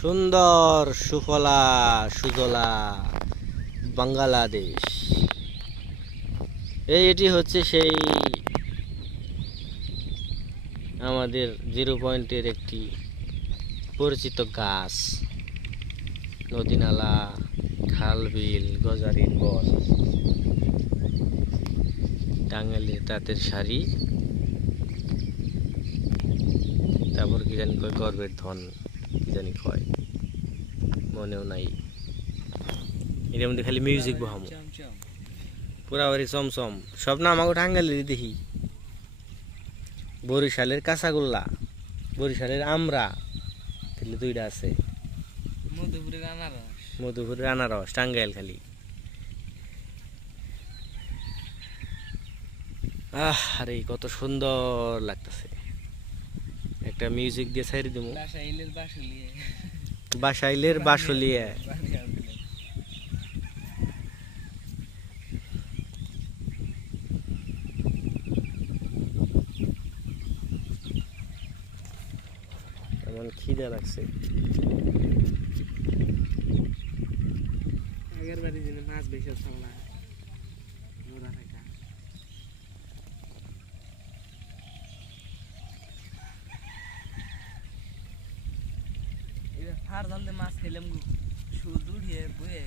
সুন্দর সুফলা সুজলা বাংলাদেশ। এটি হচ্ছে সেই আমাদের 0 পয়েন্টের একটি পরিচিত গাছ। নদী নালা, খাল বিল, গজারির বন, টাঙ্গাইলের তাঁতের শাড়ি, তারপর কি জানি কয় গর্বের ধন, কি জানি কয় মনেও নাই। এর মধ্যে খালি মিউজিক বহামো, পুরা বাড়ি চমচম। সব না আমাকে টাঙ্গাইলের দেখি। বরিশালের কাঁচাগোল্লা, বরিশালের আমরা, তাহলে 2টা আছে। মধুপুরের আনারস, টাঙ্গাইল খালি। আরে কত সুন্দর লাগতেছে। একটা মিউজিক দিয়ে ছাইরে দেবো। বাসাইলের বাসলিয়ে এমন খিদে লাগছে। আগের বাড়ি দিনে মাছ বেশি না। মাছ খেলাম শুধু বয়ে